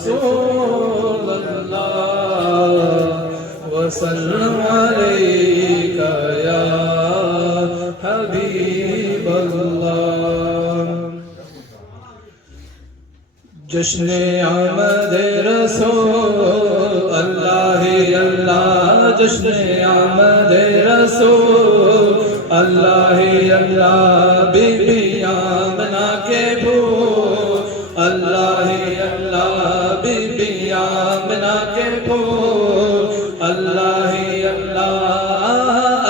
رسول اللہ وسلم علیک یا حبیب اللہ۔ جشن آمد رسول اللہ اللہ، جشن آمد رسول اللہ اللہ، بی بی آمنہ کے پھول اللہ اللہ، بی بی آمنہ کے پھول اللہ اللہ،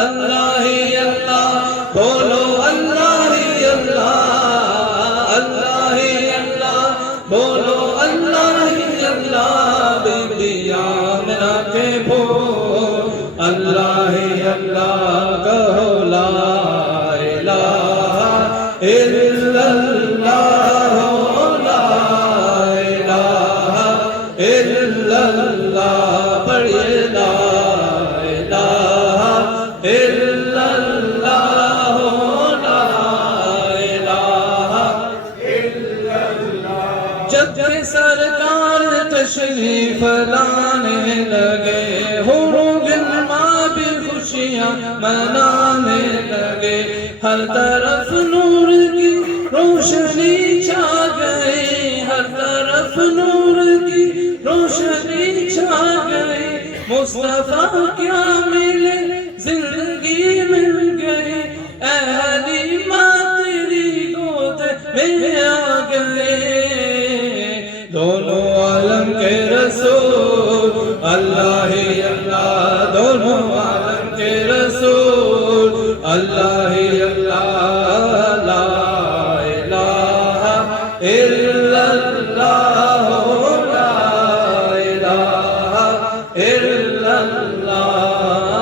اللہ اللہ بولو اللہ اللہ، اللہ اللہ بولو اللہ اللہ، بی بی آمنہ کے پھول اللہ اللہ، کہو لا الہ الا اللہ، لا الہ الا اللہ، پڑھئے لا الہ الا اللہ، لا الہ الا اللہ۔ جب کہ سرکار تشریف لانے لگے، حوروں گلما بھی خوشیاں منانے لگے، ہر طرف نور کی روشنی چھا گئی، ہر طرف نور کی روشنی چھا گئی، مصطفیٰ کیا ملے زندگی مل گئی، اے حلیمہ تیری گود میں آ گئے، دونوں عالم کے رسول اللہ اللہ، دونوں عالم کے رسول اللہ اللہ، لا الہ الا اللہ، لا الہ الا اللہ۔